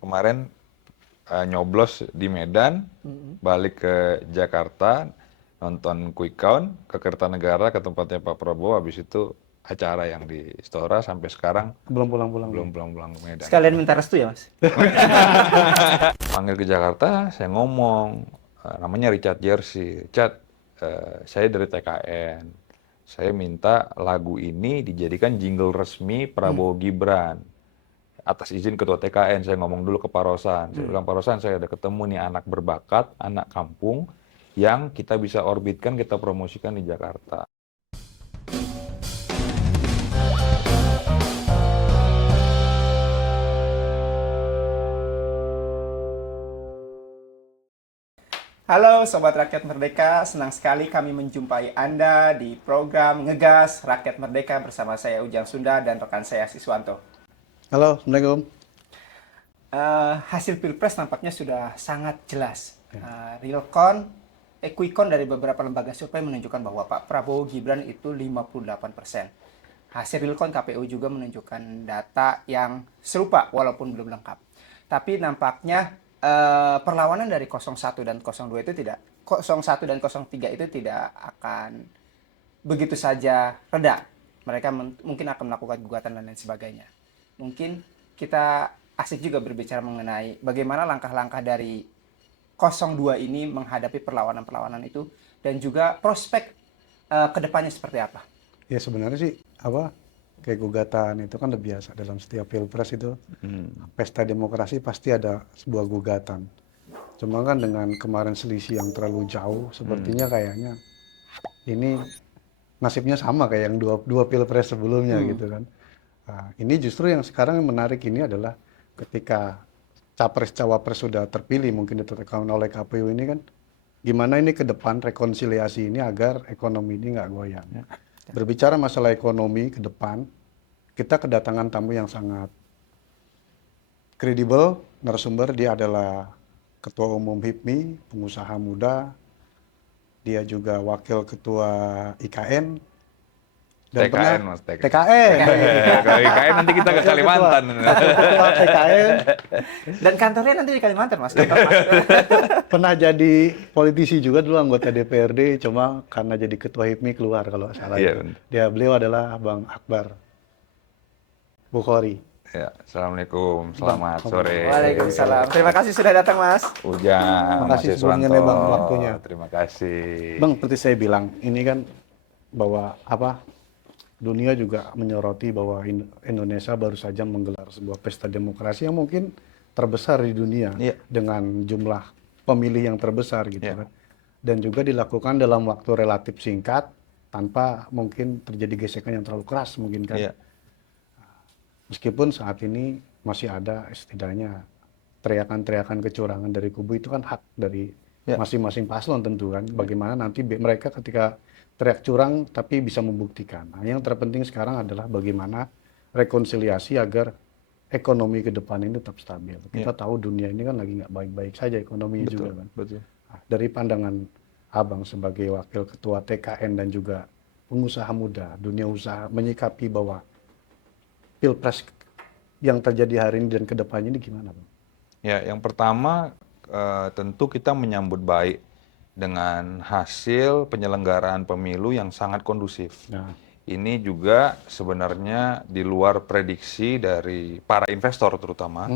kemarin nyoblos di Medan, balik ke Jakarta, nonton Quick Count ke Kertanegara ke tempatnya Pak Prabowo, habis itu acara yang di Istora sampai sekarang Belum pulang-pulang. belum pulang ke Medan. Sekalian minta restu ya, Mas? Panggil ke Jakarta, saya ngomong, namanya Richard Jersey. Richard, saya dari TKN. Saya minta lagu ini dijadikan jingle resmi Prabowo Gibran. Atas izin Ketua TKN, saya ngomong dulu ke Pak Rosan. Saya bilang, Pak Rosan, saya ada ketemu nih anak berbakat, anak kampung, yang kita bisa orbitkan, kita promosikan di Jakarta. Halo Sobat Rakyat Merdeka, senang sekali kami menjumpai Anda di program Ngegas Rakyat Merdeka bersama saya Ujang Sunda dan rekan saya Siswanto. Halo, Assalamualaikum. Hasil Pilpres nampaknya sudah sangat jelas. Realcon, Quickcon dari beberapa lembaga survei menunjukkan bahwa Pak Prabowo Gibran itu 58%. Hasil Realcon KPU juga menunjukkan data yang serupa walaupun belum lengkap. Tapi nampaknya perlawanan dari 01 dan 02 itu tidak, 01 dan 03 itu tidak akan begitu saja reda. Mereka mungkin akan melakukan gugatan dan lain sebagainya. Mungkin kita asik juga berbicara mengenai bagaimana langkah-langkah dari 02 ini menghadapi perlawanan-perlawanan itu dan juga prospek kedepannya seperti apa. Ya sebenarnya sih kayak gugatan itu kan udah biasa dalam setiap pilpres itu. Pesta demokrasi pasti ada sebuah gugatan. Cuma kan dengan kemarin selisih yang terlalu jauh, sepertinya kayaknya ini nasibnya sama kayak yang dua pilpres sebelumnya gitu kan. Nah, ini justru yang sekarang yang menarik ini adalah ketika capres-cawapres sudah terpilih, mungkin ditetapkan oleh KPU ini kan, gimana ini ke depan rekonsiliasi ini agar ekonomi ini nggak goyang. Berbicara masalah ekonomi ke depan, kita kedatangan tamu yang sangat kredibel, narasumber. Dia adalah Ketua Umum HIPMI, pengusaha muda. Dia juga Wakil Ketua IKN. Dan TKN, Mas, TKN. TKN. Kalau IKN nanti kita ke Kalimantan. Ketua TKN. Dan kantornya nanti di Kalimantan, Mas. Pernah jadi politisi juga dulu, anggota DPRD, cuma karena jadi ketua HIPMI keluar kalau nggak salah. Iya, benar. Beliau adalah Bang Akbar Bukhori. Ya, Assalamualaikum, selamat sore. Waalaikumsalam. Terima kasih sudah datang, Mas. Ujang, Terima kasih Mas sebelumnya Siswanto. nih, Bang, waktunya. Terima kasih. Bang, seperti saya bilang, ini kan bahwa dunia juga menyoroti bahwa Indonesia baru saja menggelar sebuah pesta demokrasi yang mungkin terbesar di dunia, dengan jumlah pemilih yang terbesar gitu kan. Dan juga dilakukan dalam waktu relatif singkat tanpa mungkin terjadi gesekan yang terlalu keras mungkin kan. Meskipun saat ini masih ada setidaknya teriakan-teriakan kecurangan dari kubu, itu kan hak dari masing-masing paslon tentu kan. Bagaimana nanti mereka ketika teriak curang tapi bisa membuktikan. Nah, yang terpenting sekarang adalah bagaimana rekonsiliasi agar ekonomi ke depan ini tetap stabil. Kita tahu dunia ini kan lagi nggak baik-baik saja ekonominya juga kan. Betul. Nah, dari pandangan Abang sebagai Wakil Ketua TKN dan juga pengusaha muda, dunia usaha, menyikapi bahwa Pilpres yang terjadi hari ini dan ke depannya ini gimana, Bang? Ya, yang pertama tentu kita menyambut baik dengan hasil penyelenggaraan pemilu yang sangat kondusif. Ini juga sebenarnya di luar prediksi dari para investor terutama.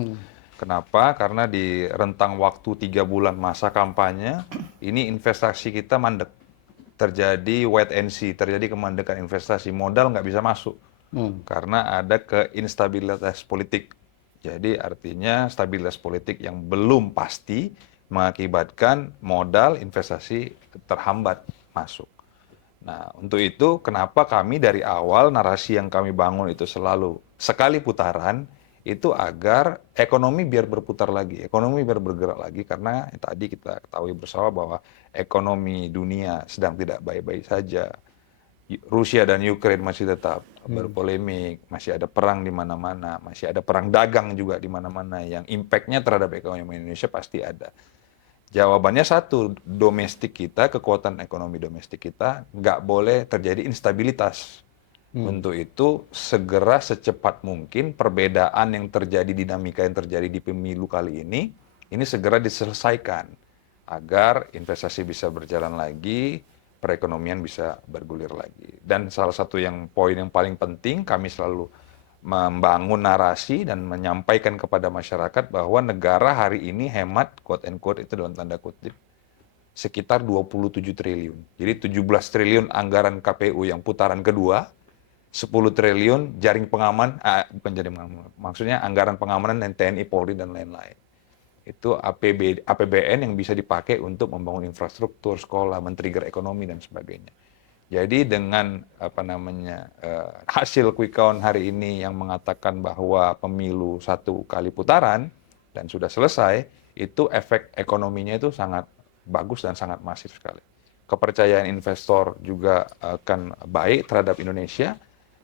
Kenapa? Karena di rentang waktu 3 bulan masa kampanye, ini investasi kita mandek. Terjadi wait and see, terjadi kemandekan investasi, modal nggak bisa masuk. Karena ada keinstabilitas politik. Jadi artinya stabilitas politik yang belum pasti mengakibatkan modal investasi terhambat masuk. Nah, untuk itu kenapa kami dari awal narasi yang kami bangun itu selalu sekali putaran itu agar ekonomi biar berputar lagi, ekonomi biar bergerak lagi, karena tadi kita ketahui bersama bahwa ekonomi dunia sedang tidak baik-baik saja. Rusia dan Ukraina masih tetap berpolemik, masih ada perang di mana-mana, masih ada perang dagang juga di mana-mana yang impact-nya terhadap ekonomi Indonesia pasti ada. Jawabannya satu, domestik kita, kekuatan ekonomi domestik kita nggak boleh terjadi instabilitas. Untuk itu segera secepat mungkin perbedaan yang terjadi, dinamika yang terjadi di pemilu kali ini segera diselesaikan agar investasi bisa berjalan lagi, perekonomian bisa bergulir lagi. Dan salah satu poin yang paling penting, kami selalu membangun narasi dan menyampaikan kepada masyarakat bahwa negara hari ini hemat, quote and quote itu dalam tanda kutip, sekitar 27 triliun. Jadi 17 triliun anggaran KPU yang putaran kedua, 10 triliun jaring pengaman, bukan jaring pengaman, maksudnya anggaran pengamanan dan TNI, Polri, dan lain-lain. Itu APBN yang bisa dipakai untuk membangun infrastruktur, sekolah, men-trigger ekonomi, dan sebagainya. Jadi dengan hasil quick count hari ini yang mengatakan bahwa pemilu 1 kali putaran dan sudah selesai, itu efek ekonominya itu sangat bagus dan sangat masif sekali. Kepercayaan investor juga akan baik terhadap Indonesia.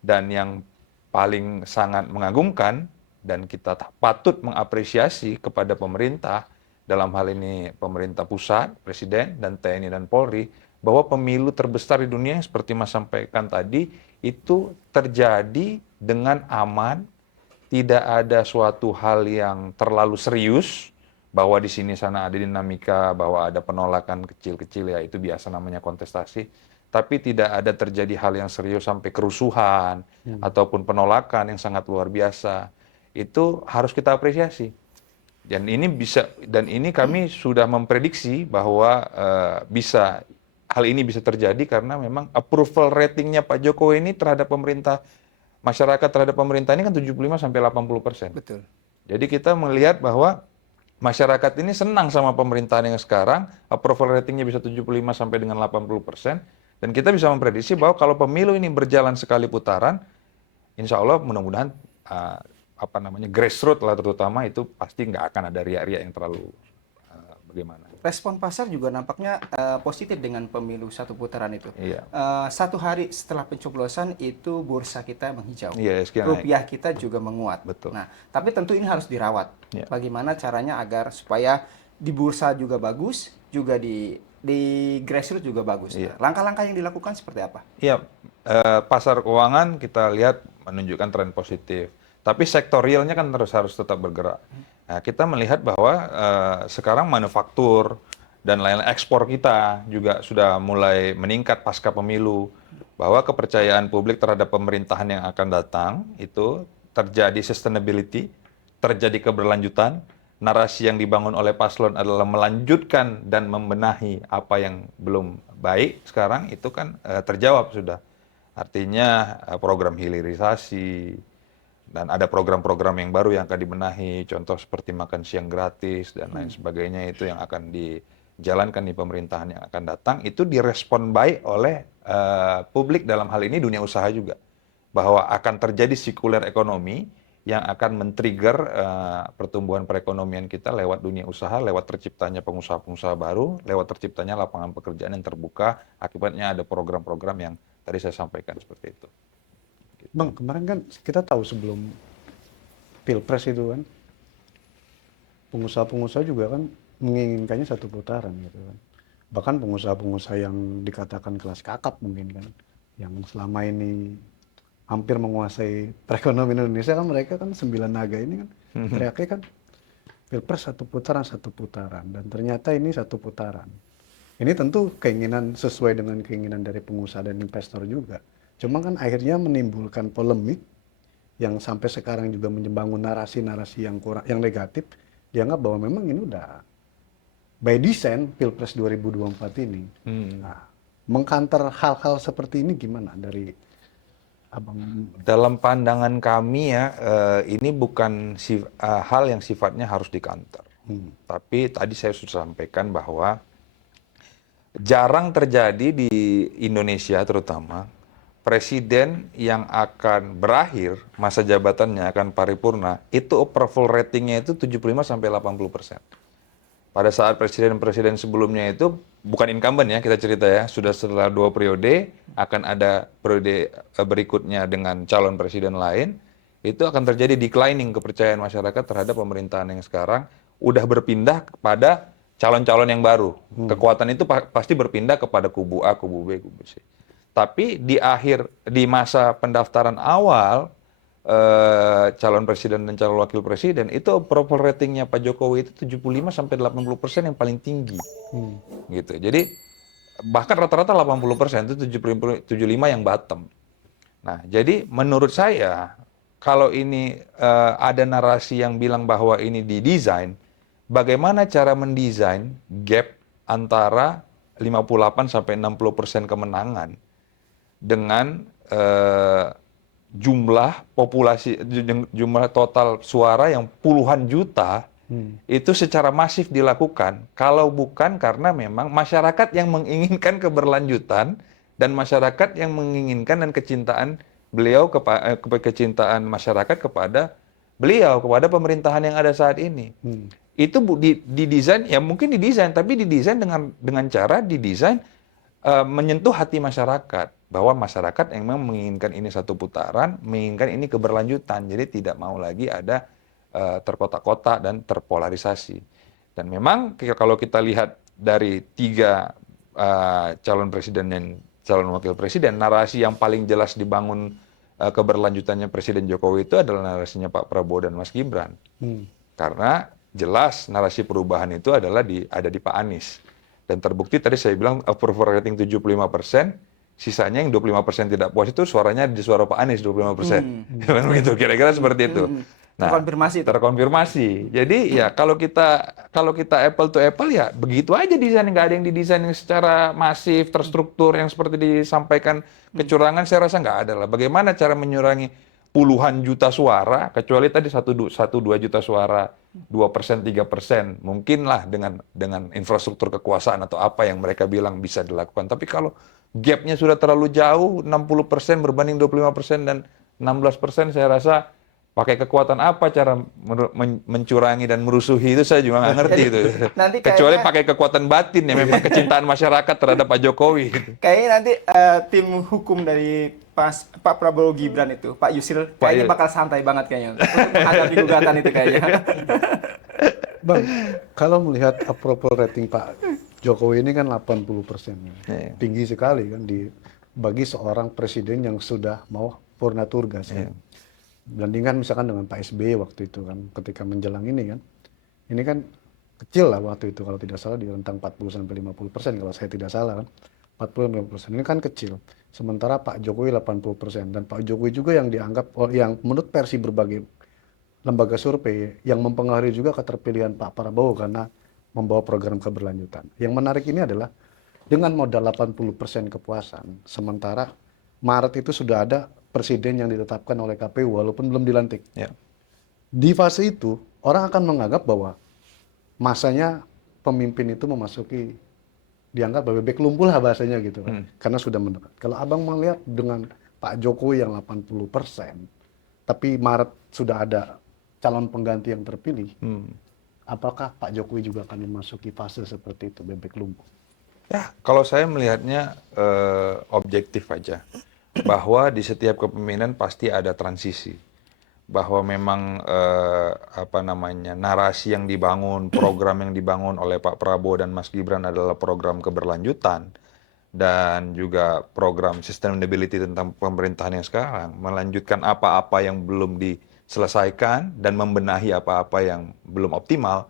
Dan yang paling sangat mengagumkan dan kita patut mengapresiasi kepada pemerintah, dalam hal ini pemerintah pusat, Presiden, dan TNI dan Polri, bahwa pemilu terbesar di dunia seperti Mas sampaikan tadi, itu terjadi dengan aman, tidak ada suatu hal yang terlalu serius, bahwa di sini sana ada dinamika, bahwa ada penolakan kecil-kecil, ya itu biasa namanya kontestasi. Tapi tidak ada terjadi hal yang serius sampai kerusuhan ataupun penolakan yang sangat luar biasa. Itu harus kita apresiasi. Dan ini kami sudah memprediksi bahwa hal ini bisa terjadi karena memang approval ratingnya Pak Jokowi ini terhadap pemerintah, masyarakat terhadap pemerintah ini kan 75-80%. Betul. Jadi kita melihat bahwa masyarakat ini senang sama pemerintahan yang sekarang, approval ratingnya bisa 75 sampai dengan 80%. Dan kita bisa memprediksi bahwa kalau pemilu ini berjalan sekali putaran, insya Allah mudah-mudahan grassroots lah terutama itu pasti nggak akan ada riak-riak yang terlalu bagaimana. Respon pasar juga nampaknya positif dengan pemilu 1 putaran itu. Iya. 1 hari setelah pencoblosan itu bursa kita menghijau, Iya, rupiah kita juga menguat. Betul. Nah, tapi tentu ini harus dirawat. Iya. Bagaimana caranya agar supaya di bursa juga bagus, juga di grassroots juga bagus. Iya. Langkah-langkah yang dilakukan seperti apa? Iya, pasar keuangan kita lihat menunjukkan tren positif. Tapi sektor realnya kan harus tetap bergerak. Nah, kita melihat bahwa sekarang manufaktur dan lain-lain ekspor kita juga sudah mulai meningkat pasca pemilu. Bahwa kepercayaan publik terhadap pemerintahan yang akan datang itu terjadi sustainability, terjadi keberlanjutan. Narasi yang dibangun oleh paslon adalah melanjutkan dan membenahi apa yang belum baik sekarang itu kan terjawab sudah. Artinya program hilirisasi dan ada program-program yang baru yang akan dibenahi, contoh seperti makan siang gratis dan lain sebagainya itu yang akan dijalankan di pemerintahan yang akan datang, itu direspon baik oleh publik, dalam hal ini dunia usaha juga. Bahwa akan terjadi sirkuler ekonomi yang akan men-trigger pertumbuhan perekonomian kita lewat dunia usaha, lewat terciptanya pengusaha-pengusaha baru, lewat terciptanya lapangan pekerjaan yang terbuka, akibatnya ada program-program yang tadi saya sampaikan seperti itu. Bang, kemarin kan kita tahu sebelum Pilpres itu kan, pengusaha-pengusaha juga kan menginginkannya 1 putaran gitu kan. Bahkan pengusaha-pengusaha yang dikatakan kelas kakap mungkin kan, yang selama ini hampir menguasai perekonomian Indonesia kan, mereka kan 9 naga ini kan teriaknya kan Pilpres 1 putaran, dan ternyata ini 1 putaran. Ini tentu keinginan sesuai dengan keinginan dari pengusaha dan investor juga. Cuma kan akhirnya menimbulkan polemik yang sampai sekarang juga membangun narasi-narasi yang negatif, dianggap bahwa memang ini udah by design Pilpres 2024 ini. Nah, mengkanter hal-hal seperti ini gimana dari Abang? Dalam pandangan kami ya, ini bukan hal yang sifatnya harus dikantor. Tapi tadi saya sudah sampaikan bahwa jarang terjadi di Indonesia terutama, presiden yang akan berakhir masa jabatannya akan paripurna, itu approval ratingnya itu 75-80%. Pada saat presiden-presiden sebelumnya itu bukan incumbent ya, kita cerita ya, sudah setelah 2 periode akan ada periode berikutnya dengan calon presiden lain, itu akan terjadi declining kepercayaan masyarakat terhadap pemerintahan yang sekarang, udah berpindah kepada calon-calon yang baru. Kekuatan itu pasti berpindah kepada kubu A, kubu B, kubu C. Tapi di masa pendaftaran awal calon presiden dan calon wakil presiden itu approval ratingnya Pak Jokowi itu 75-80% yang paling tinggi. Gitu. Jadi bahkan rata-rata 80% itu 75 yang bottom. Nah, jadi menurut saya kalau ini ada narasi yang bilang bahwa ini didesain, bagaimana cara mendesain gap antara 58-60% kemenangan dengan jumlah populasi, jumlah total suara yang puluhan juta, itu secara masif dilakukan. Kalau bukan karena memang masyarakat yang menginginkan keberlanjutan dan masyarakat yang menginginkan dan kecintaan beliau kecintaan masyarakat kepada beliau, kepada pemerintahan yang ada saat ini. Itu didesain, ya mungkin didesain, tapi didesain dengan cara didesain menyentuh hati masyarakat, bahwa masyarakat yang memang menginginkan ini satu putaran, menginginkan ini keberlanjutan, jadi tidak mau lagi ada terkotak-kotak dan terpolarisasi. Dan memang kalau kita lihat dari 3 calon presiden dan calon wakil presiden, narasi yang paling jelas dibangun keberlanjutannya Presiden Jokowi itu adalah narasinya Pak Prabowo dan Mas Gibran. Karena jelas narasi perubahan itu adalah ada di Pak Anies. Dan terbukti tadi saya bilang approval rating 75%, sisanya yang 25% tidak puas itu suaranya di suara Pak Anies 25%. Begitu, kira-kira seperti itu. Nah, terkonfirmasi. Jadi ya kalau kita apple to apple ya begitu aja desain, nggak ada yang didesain yang secara masif, terstruktur yang seperti disampaikan kecurangan, saya rasa nggak ada lah. Bagaimana cara menyurangi puluhan juta suara, kecuali tadi 1-2 juta suara, 2%, 3%, mungkinlah dengan infrastruktur kekuasaan atau apa yang mereka bilang bisa dilakukan. Tapi kalau gapnya sudah terlalu jauh, 60% berbanding 25% dan 16%, saya rasa pakai kekuatan apa cara mencurangi dan merusuhi itu saya juga nggak ngerti itu. Kecuali pakai kekuatan batin ya, memang kecintaan masyarakat terhadap Pak Jokowi. Kayaknya nanti tim hukum dari Pak Prabowo Gibran itu, Pak Yusril, kayaknya bakal santai banget kayaknya untuk menghadapi gugatan itu kayaknya. Bang, kalau melihat approval rating Pak Jokowi ini kan 80%. Tinggi sekali kan bagi seorang presiden yang sudah mau purna tugas. Bandingkan misalkan dengan Pak SBY waktu itu kan, ketika menjelang ini kan kecil lah waktu itu, kalau tidak salah di rentang 40-50% kalau saya tidak salah kan, 40-50%, ini kan kecil. Sementara Pak Jokowi 80%, dan Pak Jokowi juga yang dianggap, yang menurut versi berbagai lembaga survei, yang mempengaruhi juga keterpilihan Pak Prabowo karena membawa program keberlanjutan. Yang menarik ini adalah dengan modal 80% kepuasan, sementara Maret itu sudah ada presiden yang ditetapkan oleh KPU walaupun belum dilantik. Di fase itu, orang akan menganggap bahwa masanya pemimpin itu memasuki, dianggap bebek lumpuh lah bahasanya gitu kan, karena sudah mendekat. Kalau abang melihat dengan Pak Jokowi yang 80%, tapi Maret sudah ada calon pengganti yang terpilih, apakah Pak Jokowi juga akan memasuki fase seperti itu, bebek lumpuh? Ya, kalau saya melihatnya objektif aja, bahwa di setiap kepemimpinan pasti ada transisi, bahwa memang narasi yang dibangun, program yang dibangun oleh Pak Prabowo dan Mas Gibran adalah program keberlanjutan dan juga program sustainability tentang pemerintahan yang sekarang, melanjutkan apa-apa yang belum diselesaikan dan membenahi apa-apa yang belum optimal.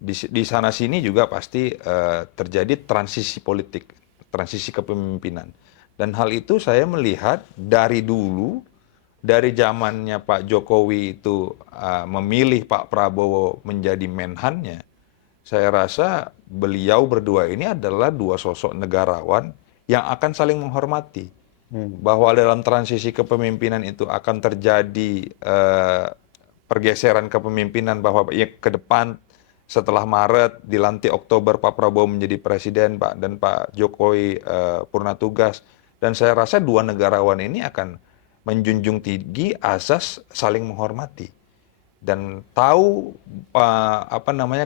Di sana sini juga pasti terjadi transisi politik, transisi kepemimpinan. Dan hal itu saya melihat dari dulu, dari zamannya Pak Jokowi itu memilih Pak Prabowo menjadi menhannya, saya rasa beliau berdua ini adalah dua sosok negarawan yang akan saling menghormati. Bahwa dalam transisi kepemimpinan itu akan terjadi pergeseran kepemimpinan, bahwa ke depan setelah Maret dilantik Oktober Pak Prabowo menjadi presiden, dan Pak Jokowi purna tugas. Dan saya rasa dua negarawan ini akan menjunjung tinggi asas saling menghormati dan tahu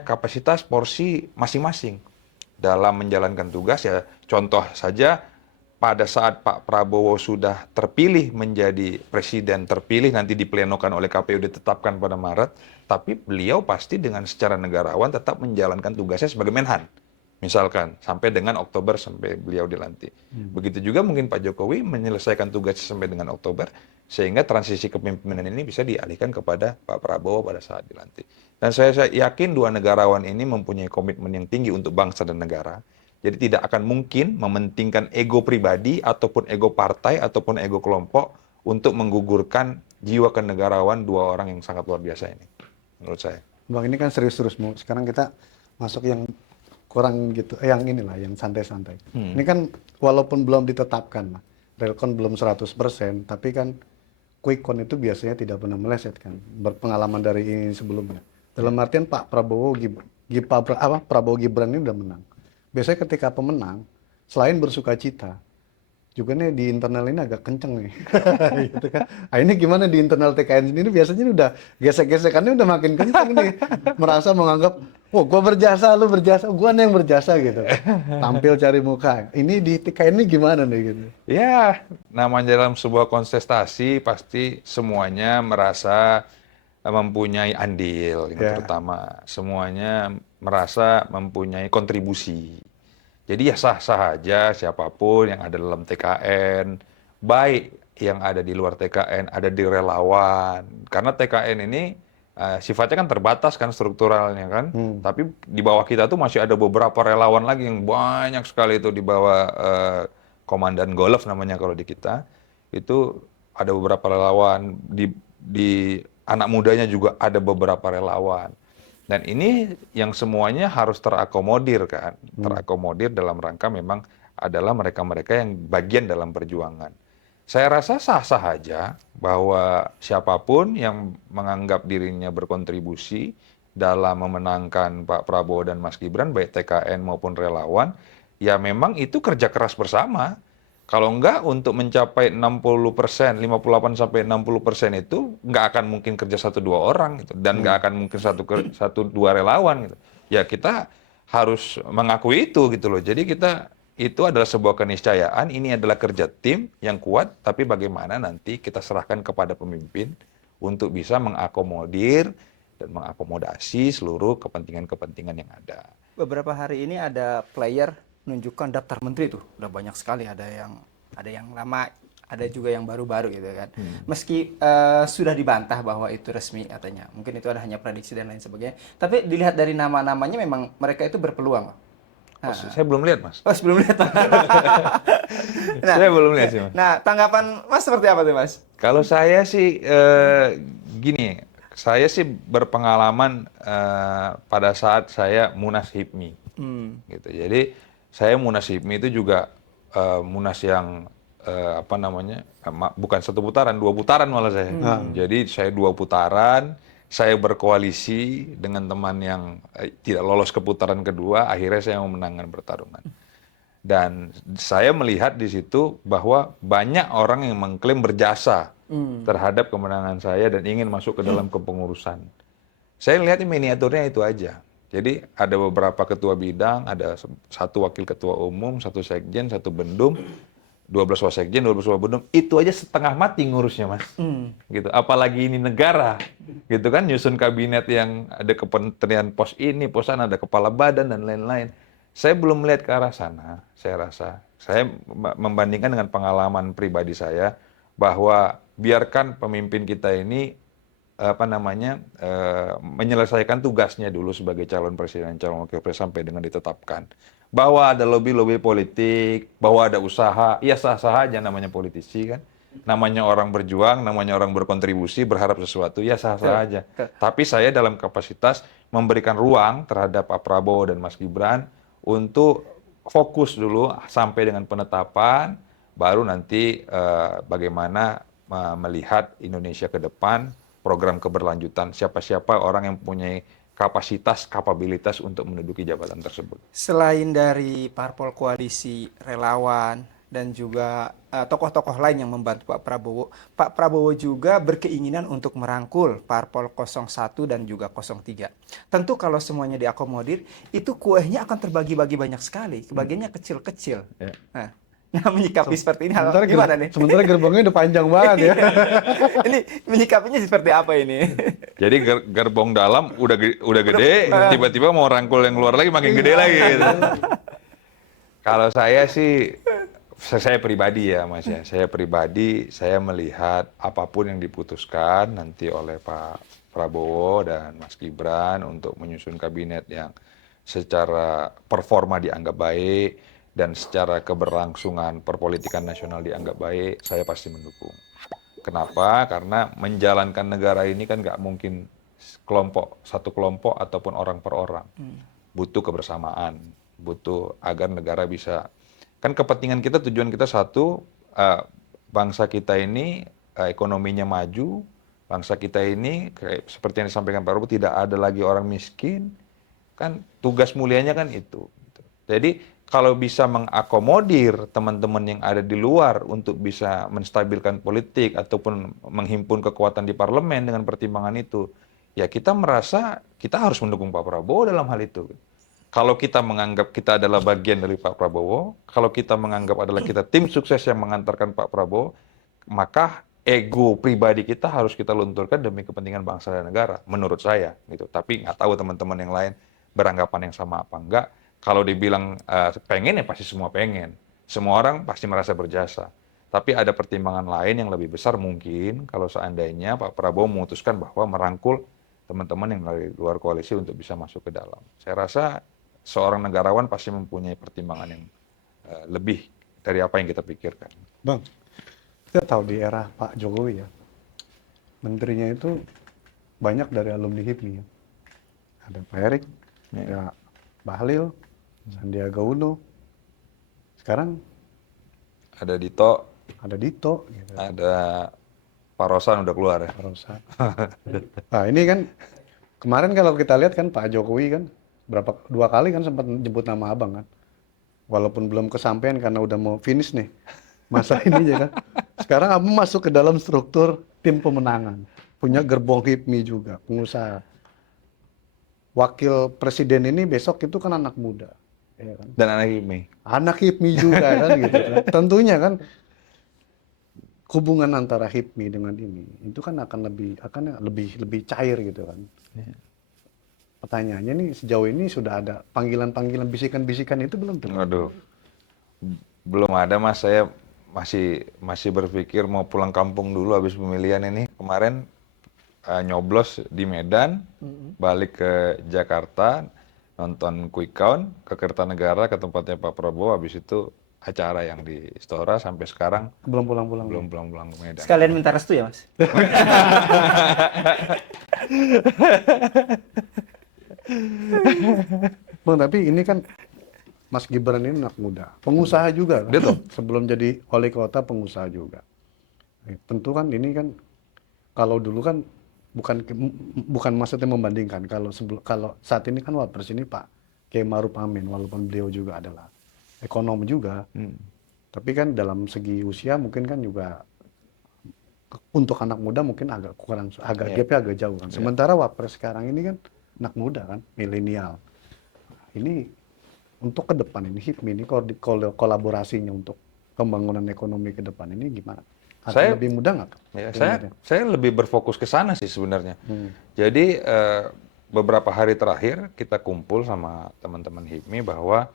kapasitas porsi masing-masing dalam menjalankan tugas. Ya contoh saja, pada saat Pak Prabowo sudah terpilih menjadi presiden, terpilih nanti diplenokan oleh KPU, ditetapkan pada Maret, tapi beliau pasti dengan secara negarawan tetap menjalankan tugasnya sebagai menhan. Misalkan sampai dengan Oktober sampai beliau dilantik. Begitu juga mungkin Pak Jokowi menyelesaikan tugasnya sampai dengan Oktober sehingga transisi kepemimpinan ini bisa dialihkan kepada Pak Prabowo pada saat dilantik. Dan saya yakin dua negarawan ini mempunyai komitmen yang tinggi untuk bangsa dan negara. Jadi tidak akan mungkin mementingkan ego pribadi ataupun ego partai ataupun ego kelompok untuk menggugurkan jiwa kenegarawan dua orang yang sangat luar biasa ini, menurut saya. Bang, ini kan serius-serius. Sekarang kita masuk yang kurang gitu, yang inilah, yang santai-santai. Ini kan walaupun belum ditetapkan, Relcon belum 100%, tapi kan quick count itu biasanya tidak pernah meleset kan, berpengalaman dari ini sebelumnya. Dalam artian Pak Prabowo, Prabowo Gibran ini udah menang. Biasanya ketika pemenang, selain bersuka cita, juga nih di internal ini agak kenceng nih, gitu kan. Nah, ini gimana di internal TKN sendiri biasanya udah gesek-gesekannya udah makin kenceng nih, merasa menganggap, oh gua berjasa, lu berjasa, gua nih yang berjasa gitu, tampil cari muka. Ini di TKN ini gimana nih gitu? Ya, namanya dalam sebuah kontestasi pasti semuanya merasa mempunyai andil, terutama semuanya merasa mempunyai kontribusi. Jadi ya sah-sah aja siapapun yang ada dalam TKN, baik yang ada di luar TKN, ada di relawan. Karena TKN ini sifatnya kan terbatas kan strukturalnya kan. Tapi di bawah kita tuh masih ada beberapa relawan lagi yang banyak sekali itu di bawah Komandan Golf namanya kalau di kita. Itu ada beberapa relawan, di anak mudanya juga ada beberapa relawan. Dan ini yang semuanya harus terakomodir kan, terakomodir dalam rangka memang adalah mereka-mereka yang bagian dalam perjuangan. Saya rasa sah-sah aja bahwa siapapun yang menganggap dirinya berkontribusi dalam memenangkan Pak Prabowo dan Mas Gibran, baik TKN maupun relawan, ya memang itu kerja keras bersama. Kalau enggak untuk mencapai 60%, 58-60% itu enggak akan mungkin kerja 1-2 orang gitu. Dan enggak akan mungkin 1-2 relawan gitu. Ya kita harus mengakui itu gitu loh. Jadi kita itu adalah sebuah keniscayaan, ini adalah kerja tim yang kuat, tapi bagaimana nanti kita serahkan kepada pemimpin untuk bisa mengakomodir dan mengakomodasi seluruh kepentingan-kepentingan yang ada. Beberapa hari ini ada player menunjukkan daftar menteri tuh udah banyak sekali, ada yang lama, ada juga yang baru-baru gitu kan. Meski sudah dibantah bahwa itu resmi katanya, mungkin itu ada hanya prediksi dan lain sebagainya, tapi dilihat dari nama-namanya memang mereka itu berpeluang. Saya belum lihat, Mas. Oh, sebelum lihat. Saya belum lihat sih, Mas. Nah, tanggapan Mas seperti apa tuh, Mas? Kalau saya sih gini, saya sih berpengalaman pada saat saya Munas HIPMI, gitu. Jadi saya Munas HIPMI itu juga Munas yang bukan 1 putaran, 2 putaran malah saya. Jadi saya 2 putaran, saya berkoalisi dengan teman yang tidak lolos ke putaran kedua, akhirnya saya memenangkan pertarungan. Dan saya melihat di situ bahwa banyak orang yang mengklaim berjasa terhadap kemenangan saya dan ingin masuk ke dalam kepengurusan. Saya lihat miniaturnya itu aja. Jadi ada beberapa ketua bidang, ada 1 wakil ketua umum, 1 sekjen, 1 bendum, 12 wasekjen, 12 wabendum, itu aja setengah mati ngurusnya, Mas. Gitu. Apalagi ini negara, gitu kan, nyusun kabinet yang ada kementerian pos ini, pos sana, ada kepala badan dan lain-lain. Saya belum melihat ke arah sana, saya rasa. Saya membandingkan dengan pengalaman pribadi saya, bahwa biarkan pemimpin kita ini menyelesaikan tugasnya dulu sebagai calon presiden, calon wakil presiden sampai dengan ditetapkan. Bahwa ada lobby-lobby politik, bahwa ada usaha, ya sah-sah aja, namanya politisi kan. Namanya orang berjuang, namanya orang berkontribusi, berharap sesuatu, ya sah-sah aja. Tapi saya dalam kapasitas memberikan ruang terhadap Pak Prabowo dan Mas Gibran untuk fokus dulu sampai dengan penetapan, baru nanti bagaimana melihat Indonesia ke depan, program keberlanjutan, siapa-siapa orang yang mempunyai kapasitas, kapabilitas untuk menduduki jabatan tersebut. Selain dari parpol koalisi, relawan, dan juga tokoh-tokoh lain yang membantu Pak Prabowo juga berkeinginan untuk merangkul parpol 01 dan juga 03. Tentu kalau semuanya diakomodir, itu kuehnya akan terbagi-bagi banyak sekali, kebagiannya kecil-kecil. Nah, Nah, menyikapi seperti ini Sementara gimana nih? sementara gerbongnya udah panjang banget ya. Ini menyikapinya seperti apa ini? Jadi gerbong dalam udah gede, tiba-tiba mau rangkul yang keluar lagi makin gede lagi gitu. Kalau saya sih, saya pribadi ya Mas ya, saya pribadi saya melihat apapun yang diputuskan nanti oleh Pak Prabowo dan Mas Gibran untuk menyusun kabinet yang secara performa dianggap baik dan secara keberlangsungan perpolitikan nasional dianggap baik, saya pasti mendukung. Kenapa? Karena menjalankan negara ini kan nggak mungkin satu kelompok ataupun orang per orang. Butuh kebersamaan, butuh agar negara bisa, kan kepentingan kita, tujuan kita satu, bangsa kita ini ekonominya maju, bangsa kita ini seperti yang disampaikan Pak Prabowo tidak ada lagi orang miskin, kan tugas mulianya kan itu. Jadi kalau bisa mengakomodir teman-teman yang ada di luar untuk bisa menstabilkan politik ataupun menghimpun kekuatan di parlemen dengan pertimbangan itu, ya kita merasa kita harus mendukung Pak Prabowo dalam hal itu. Kalau kita menganggap kita adalah bagian dari Pak Prabowo, kalau kita menganggap adalah kita tim sukses yang mengantarkan Pak Prabowo, maka ego pribadi kita harus kita lunturkan demi kepentingan bangsa dan negara, menurut saya gitu. Tapi nggak tahu teman-teman yang lain beranggapan yang sama apa enggak. Kalau dibilang pengen ya pasti semua pengen. Semua orang pasti merasa berjasa. Tapi ada pertimbangan lain yang lebih besar mungkin kalau seandainya Pak Prabowo memutuskan bahwa merangkul teman-teman yang dari luar koalisi untuk bisa masuk ke dalam. Saya rasa seorang negarawan pasti mempunyai pertimbangan yang lebih dari apa yang kita pikirkan. Bang, kita tahu di era Pak Jokowi ya, menterinya itu banyak dari alumni HIPMI ya. Ada Pak Erik, ada Bahlil, Sandiaga Uno, sekarang ada Dito, gitu. ada Pak Rosan udah keluar ya. Pak Rosan. Nah ini kan kemarin kalau kita lihat kan Pak Jokowi kan dua kali kan sempat nyebut nama abang kan, walaupun belum kesampaian karena udah mau finish nih masa ini ya kan. Sekarang abang masuk ke dalam struktur tim pemenangan, punya gerbong HIPMI juga, pengusaha. Wakil presiden ini besok itu kan anak muda. Ya kan? Dan anak HIPMI. Anak HIPMI juga kan gitu kan. Tentunya kan hubungan antara HIPMI dengan ini itu kan akan lebih cair gitu kan. Ya. Pertanyaannya nih sejauh ini sudah ada panggilan-panggilan bisikan-bisikan itu belum tuh? Waduh. Belum ada Mas, saya masih berpikir mau pulang kampung dulu habis pemilihan ini. Kemarin nyoblos di Medan, balik ke Jakarta, nonton Quick Count ke Kertanegara ke tempatnya Pak Prabowo, habis itu acara yang di Istora sampai sekarang Belum pulang-pulang. belum pulang ke Medan. Sekalian minta restu ya, Mas? Bang, tapi ini kan Mas Gibran ini anak muda, pengusaha juga kan? Betul. Sebelum jadi wali kota pengusaha juga. Tentu kan ini kan kalau dulu kan bukan maksudnya membandingkan, kalau saat ini kan Wapres ini Pak Kiai Ma'ruf Amin, walaupun beliau juga adalah ekonom juga, tapi kan dalam segi usia mungkin kan juga untuk anak muda mungkin agak gapnya agak jauh kan. Sementara Wapres sekarang ini kan anak muda kan, milenial. Ini untuk ke depan ini HIPMI ini kolaborasinya untuk pembangunan ekonomi ke depan ini gimana? Akan lebih mudah nggak? Ya, saya lebih berfokus ke sana sih sebenarnya. Jadi beberapa hari terakhir kita kumpul sama teman-teman HIPMI bahwa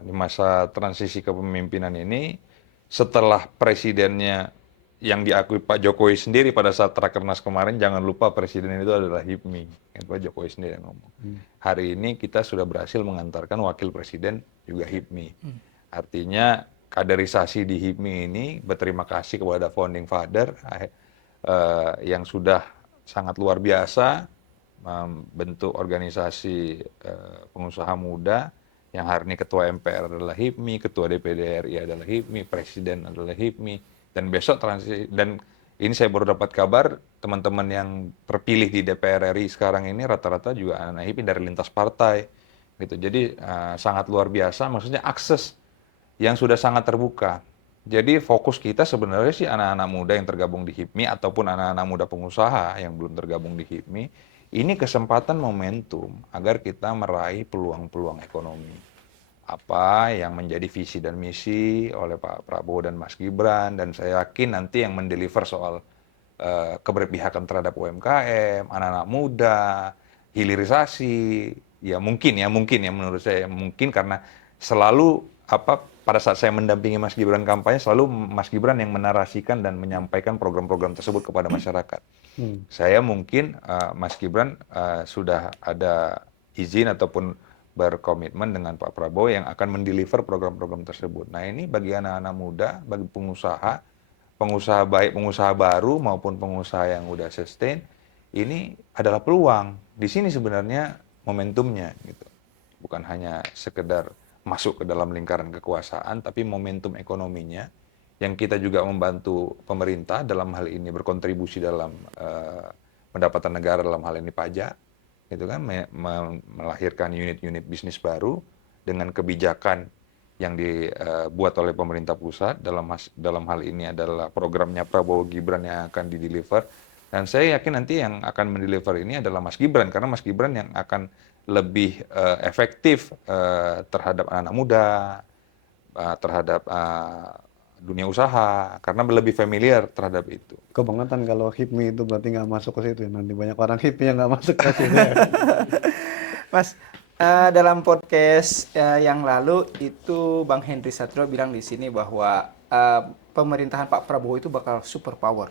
di masa transisi kepemimpinan ini, setelah presidennya yang diakui Pak Jokowi sendiri pada saat Rakernas kemarin, jangan lupa presiden itu adalah HIPMI. Pak Jokowi sendiri yang ngomong. Hari ini kita sudah berhasil mengantarkan wakil presiden juga HIPMI. Artinya kaderisasi di HIPMI ini berterima kasih kepada founding father yang sudah sangat luar biasa membentuk organisasi pengusaha muda yang hari ini ketua MPR adalah HIPMI, ketua DPD RI adalah HIPMI, presiden adalah HIPMI, dan besok transisi, dan ini saya baru dapat kabar teman-teman yang terpilih di DPR RI sekarang ini rata-rata juga anak HIPMI dari lintas partai gitu. Jadi sangat luar biasa, maksudnya akses yang sudah sangat terbuka. Jadi fokus kita sebenarnya sih anak-anak muda yang tergabung di HIPMI ataupun anak-anak muda pengusaha yang belum tergabung di HIPMI. Ini kesempatan momentum agar kita meraih peluang-peluang ekonomi. apa yang menjadi visi dan misi oleh Pak Prabowo dan Mas Gibran, dan saya yakin nanti yang mendeliver soal keberpihakan terhadap UMKM, anak-anak muda, hilirisasi, ya mungkin ya menurut saya mungkin karena selalu pada saat saya mendampingi Mas Gibran kampanye selalu Mas Gibran yang menarasikan dan menyampaikan program-program tersebut kepada masyarakat. Saya mungkin Mas Gibran sudah ada izin ataupun berkomitmen dengan Pak Prabowo yang akan mendeliver program-program tersebut. Nah ini bagi anak-anak muda, bagi pengusaha baik pengusaha baru maupun pengusaha yang udah sustain, ini adalah peluang. Di sini sebenarnya momentumnya gitu. Bukan hanya sekedar masuk ke dalam lingkaran kekuasaan, tapi momentum ekonominya yang kita juga membantu pemerintah dalam hal ini berkontribusi dalam pendapatan negara dalam hal ini pajak, gitu kan, melahirkan unit-unit bisnis baru dengan kebijakan yang dibuat oleh pemerintah pusat dalam hal ini adalah programnya Prabowo Gibran yang akan dideliver, dan saya yakin nanti yang akan mendeliver ini adalah Mas Gibran karena Mas Gibran yang akan lebih efektif terhadap anak muda, terhadap dunia usaha karena lebih familiar terhadap itu. Kebangetan kalau HIPMI itu berarti nggak masuk ke situ ya, nanti banyak orang HIPMI yang nggak masuk ke situ. Mas, dalam podcast yang lalu itu Bang Henry Satrio bilang di sini bahwa pemerintahan Pak Prabowo itu bakal super power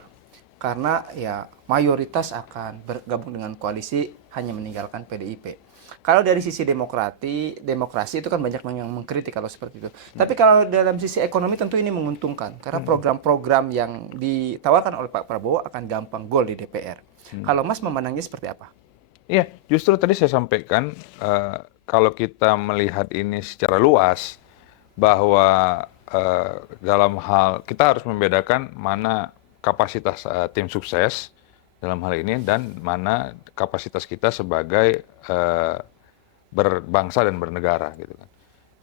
karena ya mayoritas akan bergabung dengan koalisi hanya meninggalkan PDIP. Kalau dari sisi demokrasi itu kan banyak yang mengkritik kalau seperti itu. Tapi kalau dalam sisi ekonomi tentu ini menguntungkan karena program-program yang ditawarkan oleh Pak Prabowo akan gampang gol di DPR. Kalau Mas memandangnya seperti apa? Iya, justru tadi saya sampaikan kalau kita melihat ini secara luas bahwa dalam hal kita harus membedakan mana kapasitas tim sukses dalam hal ini dan mana kapasitas kita sebagai berbangsa dan bernegara gitu kan.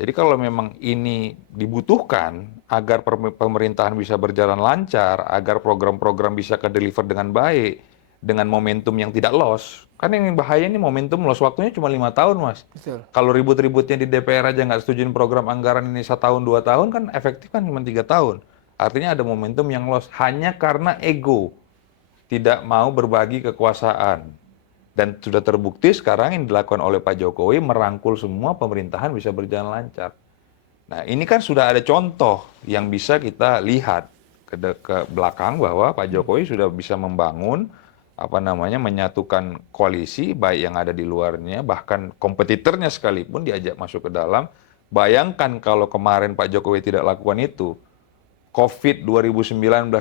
Jadi kalau memang ini dibutuhkan agar pemerintahan bisa berjalan lancar, agar program-program bisa ke-deliver dengan baik, dengan momentum yang tidak loss. Kan yang bahaya ini momentum loss waktunya cuma 5 tahun, Mas. Betul. Kalau ribut-ributnya di DPR aja nggak setujuin program anggaran ini 1 tahun, 2 tahun, kan efektif kan cuma 3 tahun. Artinya ada momentum yang loss hanya karena ego. Tidak mau berbagi kekuasaan. Dan sudah terbukti sekarang yang dilakukan oleh Pak Jokowi merangkul semua pemerintahan bisa berjalan lancar. Nah ini kan sudah ada contoh yang bisa kita lihat ke belakang bahwa Pak Jokowi sudah bisa membangun menyatukan koalisi baik yang ada di luarnya bahkan kompetitornya sekalipun diajak masuk ke dalam. Bayangkan kalau kemarin Pak Jokowi tidak lakukan itu, COVID 2019-2020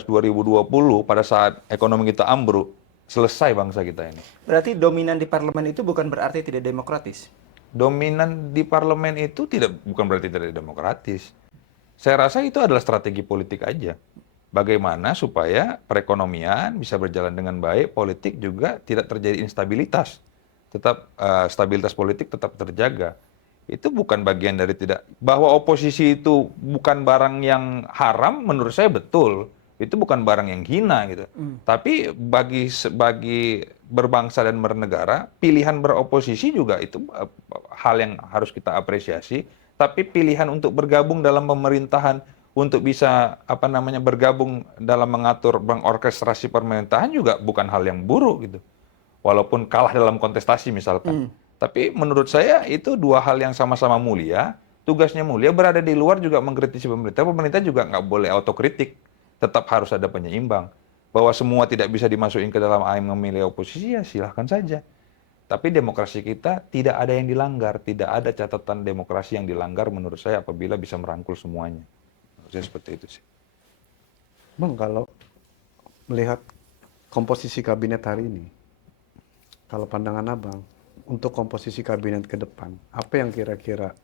pada saat ekonomi kita ambruk, selesai bangsa kita ini. Berarti dominan di parlemen itu bukan berarti tidak demokratis? Dominan di parlemen itu bukan berarti tidak demokratis. Saya rasa itu adalah strategi politik aja. Bagaimana supaya perekonomian bisa berjalan dengan baik, politik juga tidak terjadi instabilitas. Tetap stabilitas politik tetap terjaga. Itu bukan bagian dari bahwa oposisi itu bukan barang yang haram, menurut saya betul. Itu bukan barang yang hina gitu. Tapi bagi berbangsa dan bernegara, pilihan beroposisi juga itu hal yang harus kita apresiasi. Tapi pilihan untuk bergabung dalam pemerintahan, untuk bisa bergabung dalam mengorkestrasi pemerintahan juga bukan hal yang buruk gitu. Walaupun kalah dalam kontestasi misalkan. Tapi menurut saya itu dua hal yang sama-sama mulia. Tugasnya mulia, berada di luar juga mengkritisi pemerintah. Pemerintah juga nggak boleh autokritik. Tetap harus ada penyeimbang. Bahwa semua tidak bisa dimasukin ke dalam aim memilih oposisi, ya silahkan saja. Tapi demokrasi kita tidak ada yang dilanggar. Tidak ada catatan demokrasi yang dilanggar menurut saya apabila bisa merangkul semuanya. Menurut saya seperti itu sih. Bang, kalau melihat komposisi kabinet hari ini, kalau pandangan Abang, untuk komposisi kabinet ke depan, apa yang kira-kira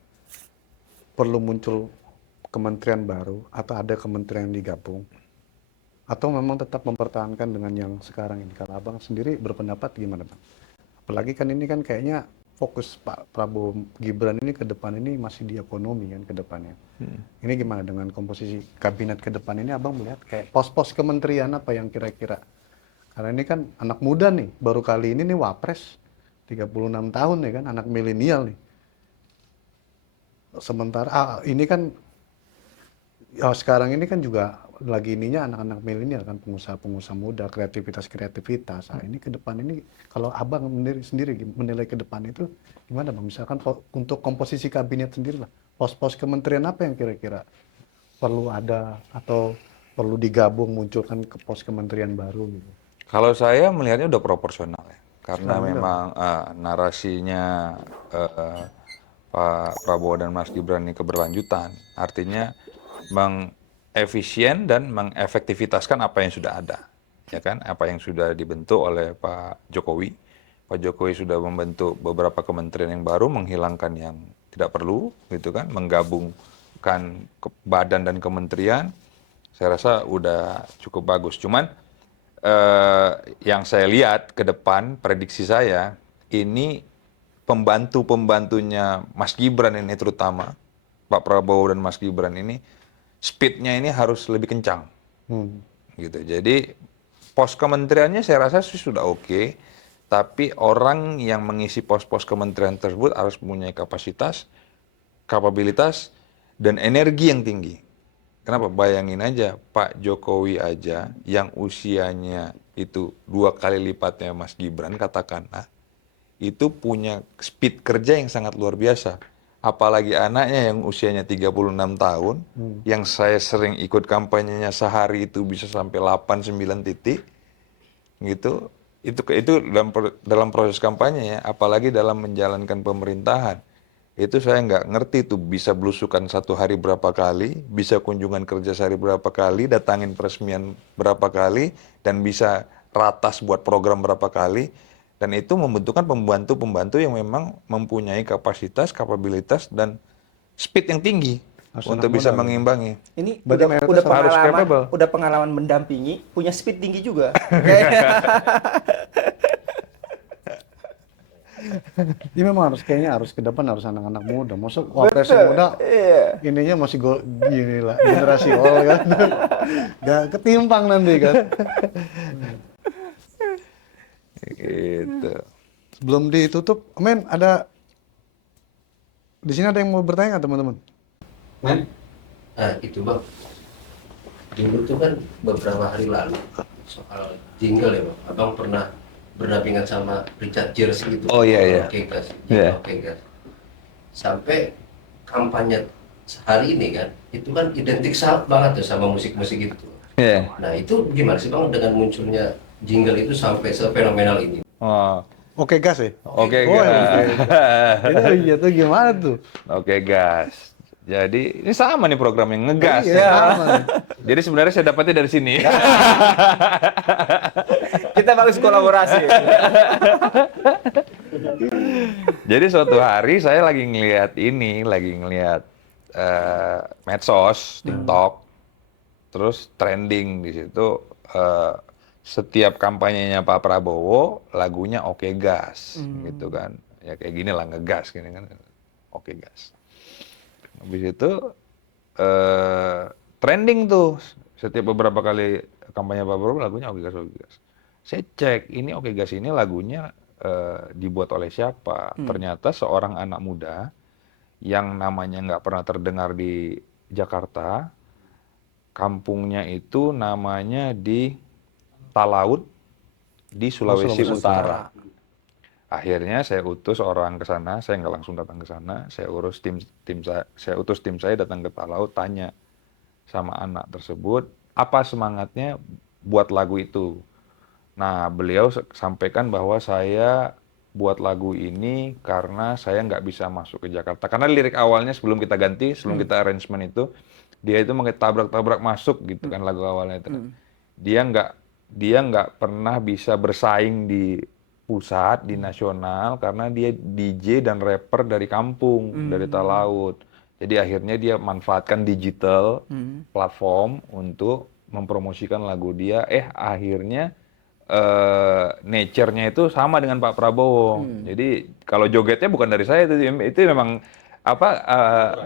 perlu muncul kementerian baru atau ada kementerian yang digabung? Atau memang tetap mempertahankan dengan yang sekarang ini? Kalau Abang sendiri berpendapat gimana, Bang? Apalagi kan ini kan kayaknya fokus Pak Prabowo Gibran ini ke depan ini masih di ekonomi kan ke depannya. Ini gimana dengan komposisi kabinet ke depan ini? Abang melihat kayak pos-pos kementerian apa yang kira-kira? Karena ini kan anak muda nih, baru kali ini nih wapres, 36 tahun ya kan, anak milenial nih. sementara ini kan sekarang ini kan juga lagi ininya anak-anak milenial kan, pengusaha-pengusaha muda, kreativitas. Nah, ini ke depan ini kalau Abang sendiri menilai ke depan itu gimana Bang? Misalkan untuk komposisi kabinet sendiri lah, pos-pos kementerian apa yang kira-kira perlu ada atau perlu digabung munculkan ke pos kementerian baru gitu. Kalau saya melihatnya udah proporsional ya, karena Sekarang memang narasinya Pak Prabowo dan Mas Gibran ini keberlanjutan, artinya mengefisien dan mengefektivitaskan apa yang sudah ada, ya kan? Apa yang sudah dibentuk oleh Pak Jokowi. Pak Jokowi sudah membentuk beberapa kementerian yang baru, menghilangkan yang tidak perlu, gitu kan? Menggabungkan badan dan kementerian. Saya rasa udah cukup bagus. Cuman yang saya lihat ke depan, prediksi saya, ini pembantu-pembantunya Mas Gibran ini terutama, Pak Prabowo dan Mas Gibran ini, speednya ini harus lebih kencang. Gitu. Jadi pos kementeriannya saya rasa sih sudah oke, tapi orang yang mengisi pos-pos kementerian tersebut harus mempunyai kapasitas, kapabilitas, dan energi yang tinggi. Kenapa? Bayangin aja, Pak Jokowi aja yang usianya itu 2 kali lipatnya Mas Gibran, katakanlah, itu punya speed kerja yang sangat luar biasa. Apalagi anaknya yang usianya 36 tahun, yang saya sering ikut kampanyenya sehari itu bisa sampai 8-9 titik, gitu. Itu dalam proses kampanye ya, apalagi dalam menjalankan pemerintahan. Itu saya nggak ngerti tuh bisa belusukan satu hari berapa kali, bisa kunjungan kerja sehari berapa kali, datangin peresmian berapa kali, dan bisa ratas buat program berapa kali. Dan itu membentukkan pembantu-pembantu yang memang mempunyai kapasitas, kapabilitas, dan speed yang tinggi untuk bisa mengimbangi. Ini Berarti harus capable. udah pengalaman mendampingi, punya speed tinggi juga. Ini memang kayaknya harus ke depan harus anak-anak muda. Masuk wapres yang muda, ininya masih gini lah, generasi old kan. Gak ketimpang nanti kan. Gitu. Sebelum ditutup, Men, di sini ada yang mau bertanya nggak teman-teman? Men, itu Bang. Dulu tuh kan beberapa hari lalu soal jingle ya Bang. Abang pernah berdampingan sama Richard Jersey gitu. Oh iya. Oke gas. Iya. Oke gas. Sampai kampanye hari ini kan, itu kan identik banget tuh sama musik-musik itu. Iya. Nah itu gimana sih Bang dengan munculnya jingle itu sampai sefenomenal ini? Oh, Oke gas ya? oke Oh, gas. Iya tuh gimana tuh? Oke gas. Jadi ini sama nih program yang ngegas. Iya, sama. Jadi sebenarnya saya dapatnya dari sini. Kita bagus kolaborasi. Jadi suatu hari saya lagi ngelihat medsos, TikTok, terus trending di situ setiap kampanyenya Pak Prabowo lagunya Oke Gas, gitu kan. Ya kayak gini lah, ngegas gini kan. Oke Gas. Habis itu trending tuh setiap beberapa kali kampanye Pak Prabowo lagunya Oke Gas, Oke Gas. Saya cek ini Oke Gas ini lagunya dibuat oleh siapa? Ternyata seorang anak muda yang namanya nggak pernah terdengar di Jakarta, kampungnya itu namanya di Talaut di Sulawesi Utara. Akhirnya saya utus orang ke sana, saya nggak langsung datang ke sana, saya utus tim saya datang ke Talaut, tanya sama anak tersebut apa semangatnya buat lagu itu. Nah, beliau sampaikan bahwa saya buat lagu ini karena saya nggak bisa masuk ke Jakarta. Karena lirik awalnya sebelum kita ganti, sebelum kita arrangement itu, dia itu tabrak-tabrak masuk gitu kan lagu awalnya itu. Dia nggak pernah bisa bersaing di pusat, di nasional, karena dia DJ dan rapper dari kampung, dari Talaut. Jadi akhirnya dia manfaatkan digital platform untuk mempromosikan lagu dia. Akhirnya nature-nya itu sama dengan Pak Prabowo. Jadi kalau jogetnya bukan dari saya, itu memang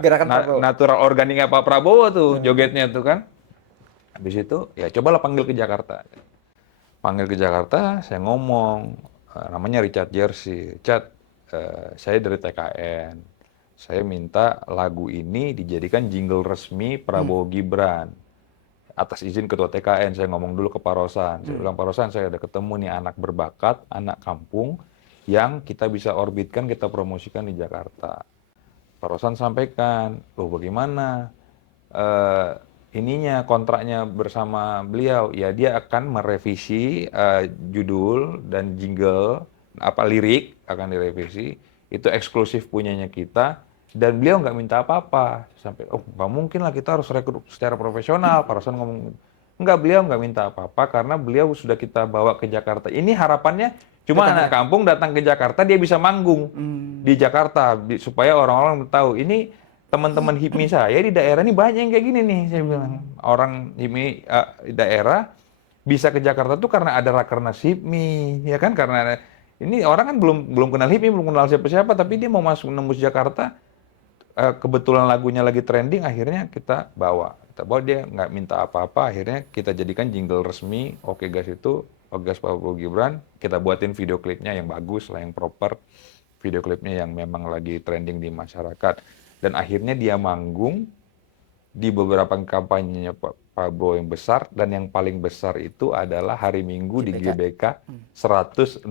Gerakan natural organiknya Pak Prabowo tuh jogetnya tuh kan. Habis itu ya cobalah panggil ke Jakarta. Panggil ke Jakarta, saya ngomong, namanya Richard Jersey. Richard, saya dari TKN. saya minta lagu ini dijadikan jingle resmi Prabowo Gibran. Atas izin Ketua TKN, saya ngomong dulu ke Pak Rosan. Saya bilang, Pak Rosan, saya ada ketemu nih anak berbakat, anak kampung, yang kita bisa orbitkan, kita promosikan di Jakarta. Pak Rosan sampaikan, loh bagaimana ininya kontraknya bersama beliau? Ya dia akan merevisi judul dan jingle, lirik akan direvisi, itu eksklusif punyanya kita, dan beliau nggak minta apa-apa. Sampai, oh nggak mungkin lah kita harus rekrut secara profesional. Pak Rosan ngomong, enggak, beliau nggak minta apa-apa karena beliau sudah kita bawa ke Jakarta. Ini harapannya cuma anak kampung datang ke Jakarta, dia bisa manggung di Jakarta, supaya orang-orang tahu, ini teman-teman HIPMI saya di daerah ini banyak yang kayak gini nih, saya bilang. Orang HIPMI di daerah bisa ke Jakarta tuh karena ada rakernas HIPMI, ya kan? Karena ini orang kan belum kenal HIPMI, belum kenal siapa-siapa, tapi dia mau masuk nembus Jakarta, kebetulan lagunya lagi trending, akhirnya kita bawa. Dia nggak minta apa-apa, akhirnya kita jadikan jingle resmi Oke Gas itu, Oke Gas Prabowo Gibran, kita buatin video klipnya yang bagus lah, yang proper, video klipnya yang memang lagi trending di masyarakat. Dan akhirnya dia manggung di beberapa kampanyenya Pak Prabowo yang besar, dan yang paling besar itu adalah hari Minggu di GBK, 160.000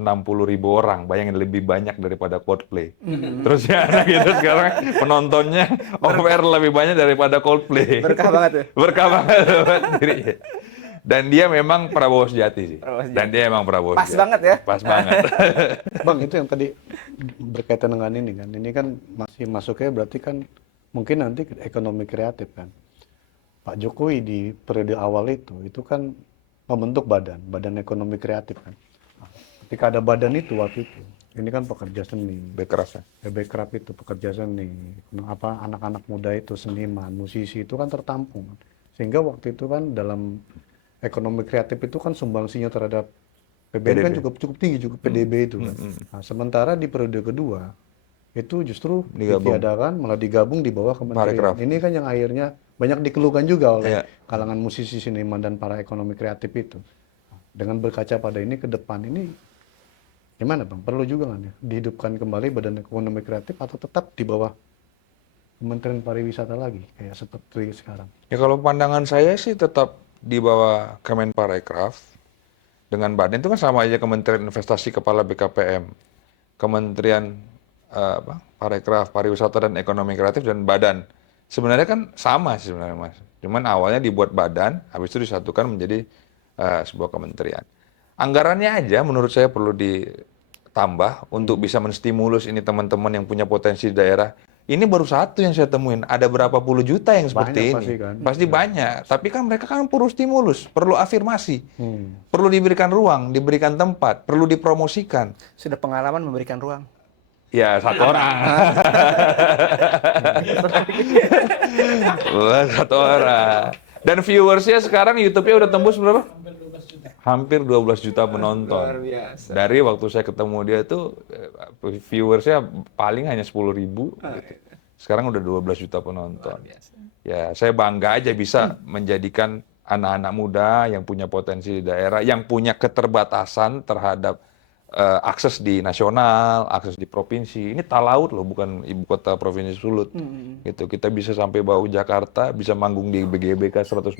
orang, bayangin, lebih banyak daripada Coldplay. Terus ya gitu sekarang penontonnya over lebih banyak daripada Coldplay. Berkah banget ya. Berkah banget buat dirinya. Dan dia memang Prabowo sejati sih. Dan dia emang Prabowo Pas sejati. banget ya. Pas banget. Bang, itu yang tadi berkaitan dengan ini kan. Ini kan masih masuknya berarti kan mungkin nanti ekonomi kreatif kan. Pak Jokowi di periode awal itu kan membentuk badan ekonomi kreatif kan. Ketika ada badan itu waktu itu, ini kan pekerja seni. Bekerasa. Bekraf itu pekerja seni. Anak-anak muda itu seniman, musisi itu kan tertampung. Sehingga waktu itu kan dalam ekonomi kreatif itu kan sumbangsinya terhadap PBN kan cukup tinggi, cukup PDB itu kan. Nah, sementara di periode kedua itu justru ditiadakan, malah digabung di bawah kementerian. Ini kan yang akhirnya banyak dikeluhkan juga oleh kalangan musisi, seniman, dan para ekonomi kreatif itu. Dengan berkaca pada ini ke depan ini gimana Bang? Perlu juga nggak nih dihidupkan kembali badan ekonomi kreatif atau tetap di bawah Kementerian Pariwisata lagi kayak seperti sekarang? Ya kalau pandangan saya sih tetap di bawah Kemenparekraf. Dengan badan itu kan sama aja Kementerian Investasi kepala BKPM, Kementerian Parekraf, Pariwisata dan Ekonomi Kreatif, dan badan. Sebenarnya kan sama sih sebenarnya Mas. Cuman awalnya dibuat badan, habis itu disatukan menjadi sebuah kementerian. Anggarannya aja menurut saya perlu ditambah untuk bisa menstimulus ini teman-teman yang punya potensi di daerah. Ini baru satu yang saya temuin, ada berapa puluh juta yang seperti Banyak ini. pasti kan. Pasti banyak, tapi kan mereka kan perlu stimulus, perlu afirmasi, perlu diberikan ruang, diberikan tempat, perlu dipromosikan. Sudah pengalaman memberikan ruang. Ya, satu orang. Wah, satu orang. Dan viewersnya sekarang YouTube-nya udah tembus berapa? Hampir 12 juta penonton. Luar biasa. Dari waktu saya ketemu dia tuh, viewersnya paling hanya 10.000. Gitu. Sekarang udah 12 juta penonton. Ya, saya bangga aja bisa menjadikan anak-anak muda yang punya potensi di daerah, yang punya keterbatasan terhadap akses di nasional, akses di provinsi. Ini talaut loh, bukan ibu kota provinsi Sulut. Gitu. Kita bisa sampai bawa Jakarta, bisa manggung di BGBK 160.000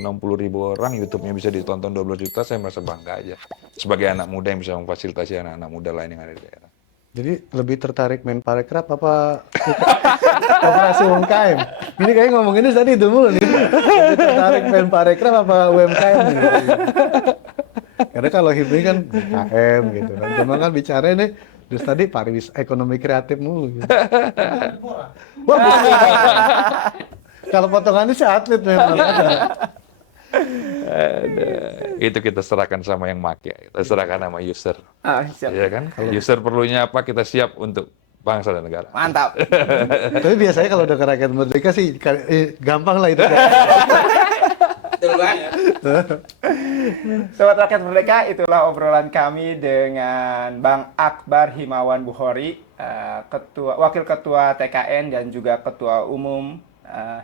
orang, YouTube-nya bisa ditonton 12 juta, saya merasa bangga aja. Sebagai anak muda yang bisa memfasilitasi anak-anak muda lain yang ada di daerah. Jadi lebih tertarik Menparekraf apa operasi UMKM? Ini kayak ngomonginnya tadi itu mulu nih. Lebih tertarik Menparekraf apa UMKM nih? Karena kalau HIPMI kan UMKM gitu kan. Cuma kan bicara nih, terus tadi ekonomi kreatif mulu gitu. Wah, kalau potongannya sih atlet memang ada. Itu kita serahkan sama yang make, kita serahkan sama user. Siap. Iya kan? User perlunya apa, kita siap untuk bangsa dan negara. Mantap. Tapi biasanya kalau udah ke rakyat merdeka sih gampang lah itu. Betul banget. Sobat Rakyat Merdeka, itulah obrolan kami dengan Bang Akbar Himawan Bukhori, Wakil Ketua TKN dan juga Ketua Umum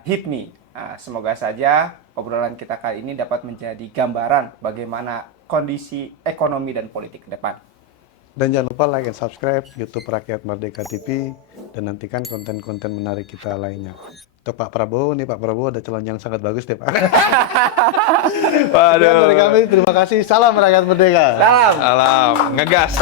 HIPMI. Semoga saja obrolan kita kali ini dapat menjadi gambaran bagaimana kondisi ekonomi dan politik ke depan. Dan jangan lupa like and subscribe YouTube Rakyat Merdeka TV dan nantikan konten-konten menarik kita lainnya. Untuk Pak Prabowo, nih Pak Prabowo ada calon yang sangat bagus deh Pak. Sekian dari kami, terima kasih. Salam Rakyat Merdeka. Salam. Alam, ngegas.